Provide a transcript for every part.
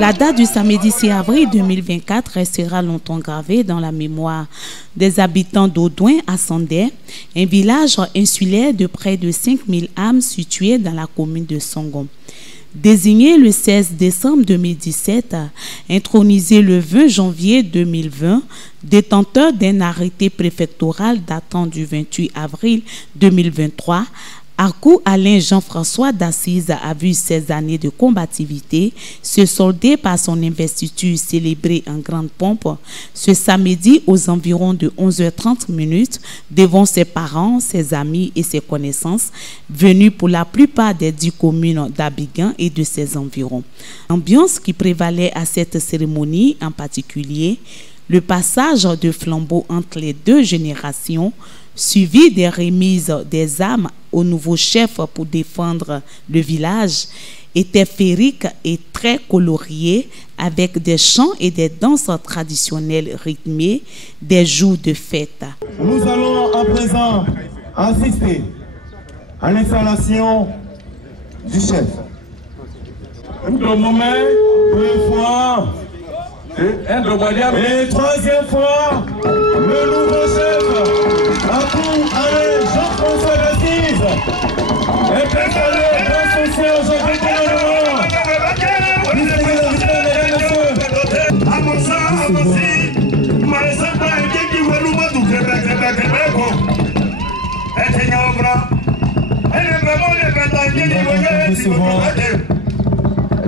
La date du samedi 6 avril 2024 restera longtemps gravée dans la mémoire des habitants d'Audouin à Sandé, un village insulaire de près de 5000 âmes situé dans la commune de Songon. Désigné le 16 décembre 2017, intronisé le 20 janvier 2020, détenteur d'un arrêté préfectoral datant du 28 avril 2023, Akou Alain Jean-François d'Assise a vu ses années de combativité se solder par son investiture célébrée en grande pompe ce samedi aux environs de 11h30 devant ses parents, ses amis et ses connaissances venus pour la plupart des 10 communes d'Abidjan et de ses environs. L'ambiance qui prévalait à cette cérémonie en particulier, le passage de flambeau entre les deux générations, suivi des remises des armes au nouveau chef pour défendre le village, était féerique et très colorié avec des chants et des danses traditionnelles rythmées, des jours de fête. Nous allons à présent assister à l'installation du chef. Le moment, deux fois, et troisième fois, le nouveau chef, Akou Alain Jean-François d'Assise, est installé dans son siège de gouvernement.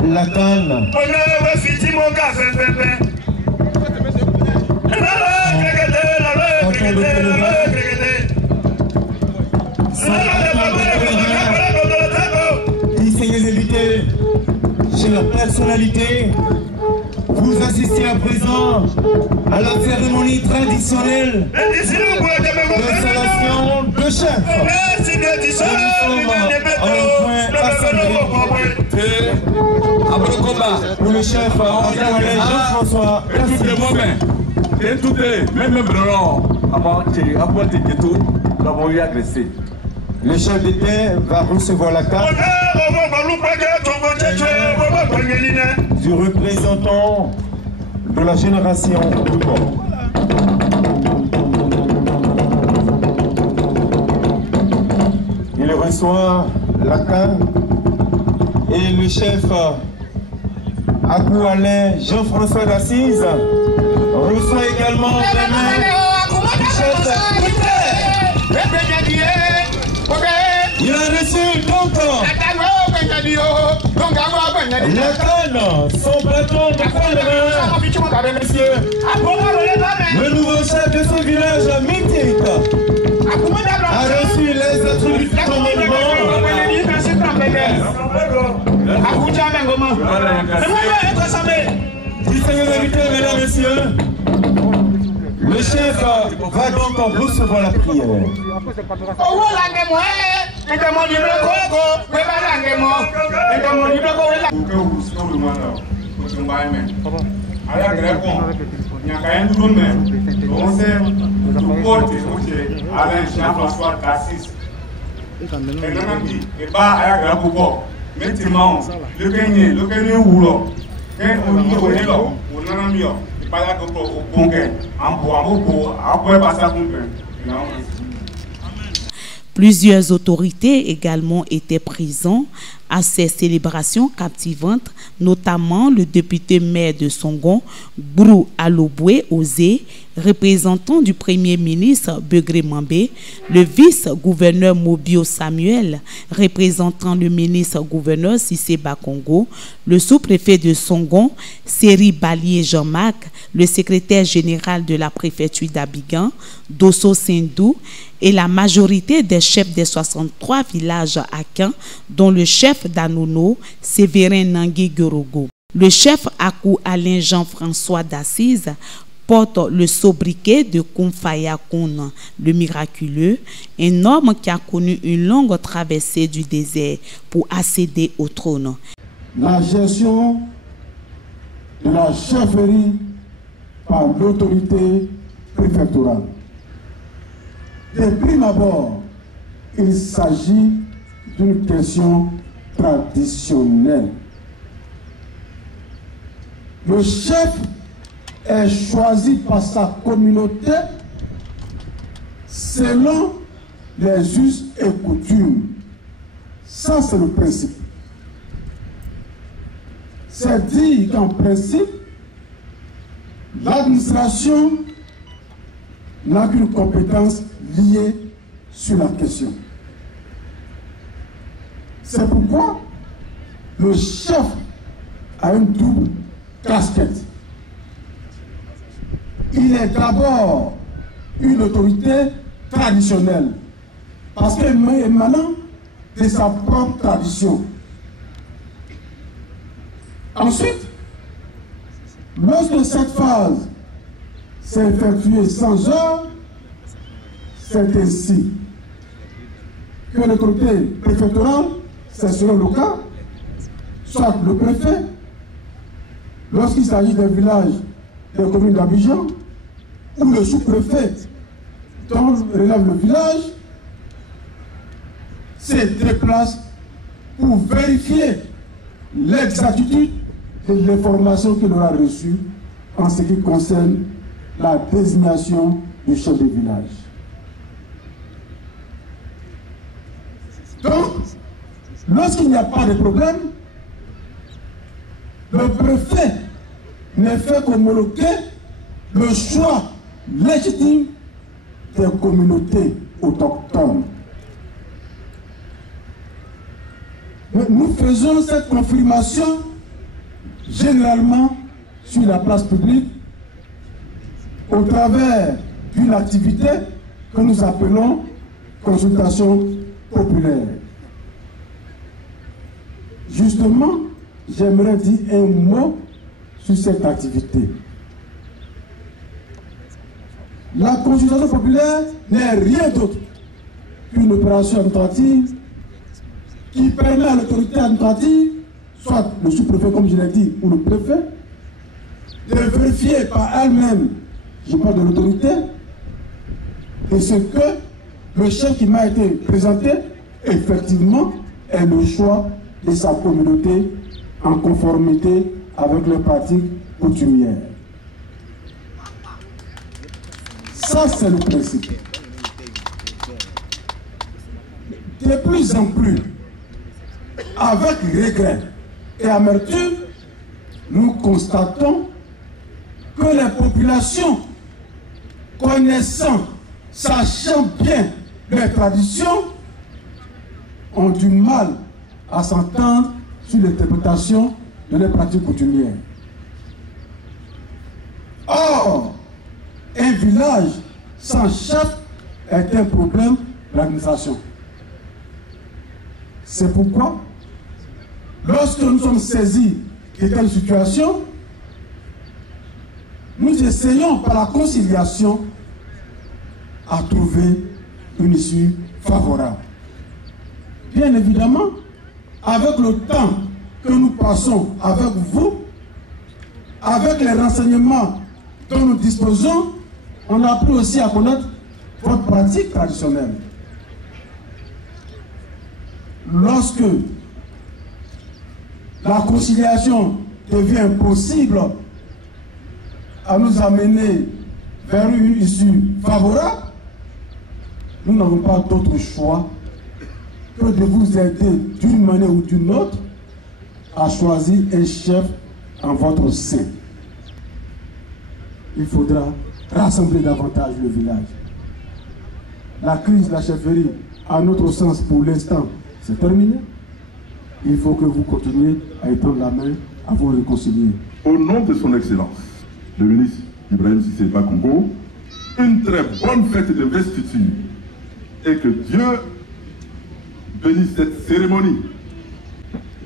La canne. Distingués invités, chère personnalité, vous assistez à présent à la cérémonie traditionnelle d'installation de chef. Nous sommes en point assemblé pour le chef Jean-François. Le chef d'État va recevoir la carte du représentant de la génération du bord. Il reçoit la canne et le chef Akou Alain Jean-François d'Assise reçoit également des mains du chef. Il a reçu donc la canne, son bâton de main, messieurs. Le nouveau chef de ce village mythique a reçu les attributs de commandement. Distingués invités, mesdames, messieurs, le chef va donc recevoir la prière. Plusieurs autorités également étaient présentes à ces célébrations captivantes, notamment le député maire de Songon, Brou Alobwe Osé, représentant du Premier ministre Begré Mambé, le vice-gouverneur Mobio Samuel, représentant le ministre-gouverneur Sissé Bakongo, le sous-préfet de Songon, Seri Balié Jean-Marc, le secrétaire général de la préfecture d'Abidjan, Dosso Sindou, et la majorité des chefs des 63 villages akans, dont le chef d'Anono, Sévérin Nangui Gorogo. Le chef Akou Alain Jean-François d'Assise porte le sobriquet de Koumfaya Koun, le miraculeux, un homme qui a connu une longue traversée du désert pour accéder au trône. La gestion de la chefferie par l'autorité préfectorale. De prime abord, il s'agit d'une question traditionnelle. le chef est choisi par sa communauté selon les us et coutumes. Ça, c'est le principe. C'est dire qu'en principe, l'administration n'a qu'une compétence liée sur la question. C'est pourquoi le chef a une double casquette. Il est d'abord une autorité traditionnelle, parce qu'il est émanant de sa propre tradition. Ensuite, lorsque cette phase s'est effectuée sans heure, c'est ainsi que l'autorité préfectorale, c'est selon le cas, soit le préfet, lorsqu'il s'agit d'un village de la commune d'Abidjan, ou le sous-préfet dont relève le village, se déplace pour vérifier l'exactitude de l'information qu'il aura reçue en ce qui concerne la désignation du chef de village. Donc, lorsqu'il n'y a pas de problème, le préfet ne fait qu'homologuer le choix légitime des communautés autochtones. Mais nous faisons cette confirmation généralement sur la place publique au travers d'une activité que nous appelons consultation populaire. Justement, j'aimerais dire un mot sur cette activité. La consultation populaire n'est rien d'autre qu'une opération administrative qui permet à l'autorité administrative, soit le sous-préfet comme je l'ai dit, ou le préfet, de vérifier par elle-même, je parle de l'autorité, et ce que le chef qui m'a été présenté, effectivement, est le choix de sa communauté en conformité avec les pratiques coutumières. Ça, c'est le principe. De plus en plus, avec regret et amertume, nous constatons que les populations, connaissant, sachant bien les traditions, ont du mal à s'entendre sur l'interprétation de leurs pratiques coutumières. Or, un village sans chef est un problème d'administration. C'est pourquoi, lorsque nous sommes saisis de telle situation, nous essayons par la conciliation à trouver une issue favorable. Bien évidemment, avec le temps que nous passons avec vous, avec les renseignements dont nous disposons, on a appris aussi à connaître votre pratique traditionnelle. Lorsque la conciliation devient impossible à nous amener vers une issue favorable, nous n'avons pas d'autre choix que de vous aider d'une manière ou d'une autre à choisir un chef en votre sein. Il faudra rassembler davantage le village. La crise de la chefferie, à notre sens pour l'instant, c'est terminé. Il faut que vous continuiez à étendre la main, à vous réconcilier. Au nom de son Excellence, le ministre Ibrahim Cissé Bakongo, une très bonne fête de investiture et que Dieu bénisse cette cérémonie.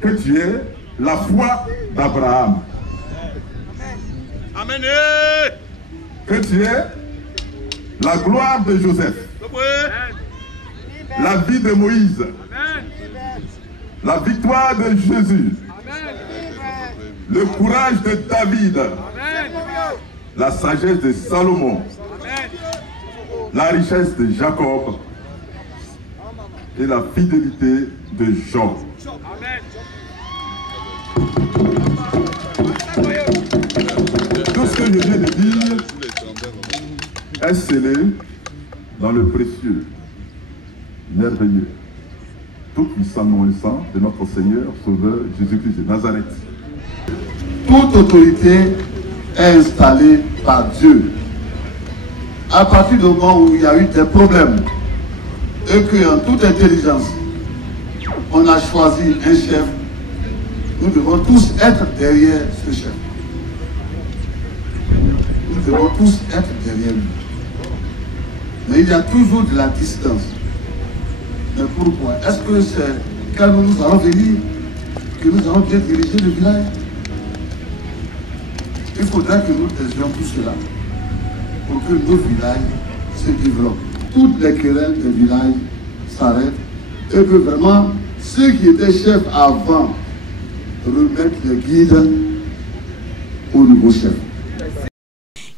Que tu aies la foi d'Abraham. Amen. Que tu aies la gloire de Joseph. La vie de Moïse. La victoire de Jésus. Le courage de David. La sagesse de Salomon. La richesse de Jacob. Et la fidélité de Job. Amen. je viens de dire est scellé dans le précieux, merveilleux, tout-puissant nom et sang de notre Seigneur, Sauveur, Jésus-Christ de Nazareth. Toute autorité est installée par Dieu. À partir du moment où il y a eu des problèmes et qu'en toute intelligence, on a choisi un chef, nous devons tous être derrière ce chef. Nous devons tous être derrière lui. Mais il y a toujours de la distance. Mais pourquoi? Est-ce que c'est quand nous allons venir que nous allons bien diriger le village? Il faudra que nous faisions tout cela pour que nos villages se développent. Toutes les querelles des villages s'arrêtent et que vraiment ceux qui étaient chefs avant remettent les guides au nouveau chef.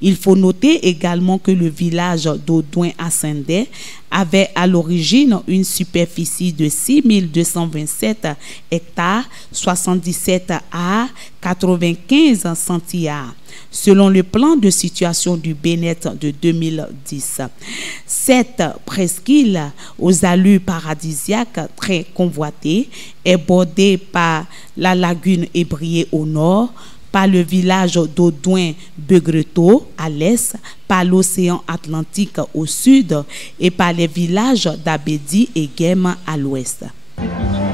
Il faut noter également que le village d'Audouin à Sendai avait à l'origine une superficie de 6227 hectares, 77 à 95 centiares, selon le plan de situation du Bénet de 2010. Cette presqu'île aux allures paradisiaques très convoitée est bordée par la lagune Ébrié au nord, par le village d'Audouin-Begreto à l'est, par l'océan Atlantique au sud et par les villages d'Abedi et Guem à l'ouest.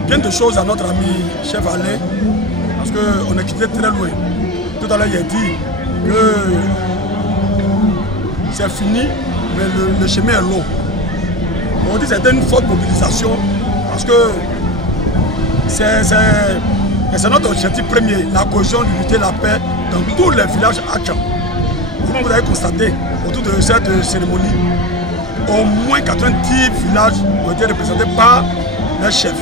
Bien de choses à notre ami chef Alain, parce qu'on est quitté très loin. Tout à l'heure, il a dit que c'est fini, mais le chemin est long. On dit que c'était une forte mobilisation, parce que c'est notre objectif premier, la cohésion, l'unité, la paix dans tous les villages Achan. Vous avez constaté, autour de cette cérémonie, au moins 90 villages ont été représentés par les chefs.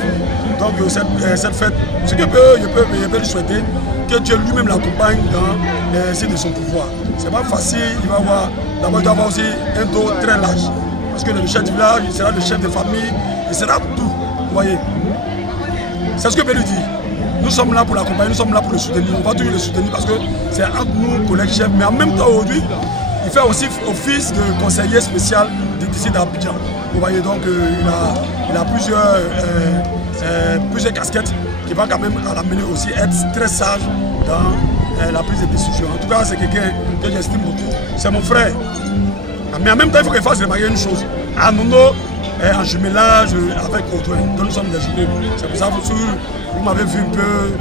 Donc cette fête, ce que je peux lui souhaiter, que Dieu lui-même l'accompagne dans l'exercice de son pouvoir. C'est pas facile, il va avoir, d'abord il doit avoir aussi un dos très large. Parce que le chef du village, il sera le chef de famille, il sera tout. Vous voyez. C'est ce que je peux lui dire. Nous sommes là pour l'accompagner, nous sommes là pour le soutenir. On va toujours le soutenir parce que c'est entre nous, collègues chefs. Mais en même temps, aujourd'hui, il fait aussi office de conseiller spécial d'ici d'Abidjan. Vous voyez, donc il a plusieurs casquettes qui vont quand même l'amener aussi à être très sage dans la prise de décision. En tout cas, c'est quelqu'un que j'estime beaucoup. C'est mon frère. Mais en même temps, il faut qu'il fasse remarquer une chose. À Nono, en jumelage avec Audouin, nous sommes des jumeaux. C'est pour ça que vous m'avez vu un peu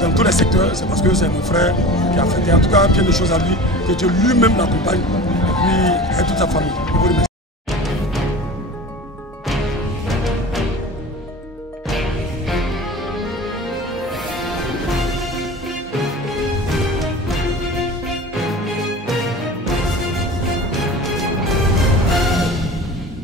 dans tous les secteurs, c'est parce que c'est mon frère qui a fait. En tout cas, plein de choses à lui, que Dieu lui-même l'accompagne, et puis et toute sa famille.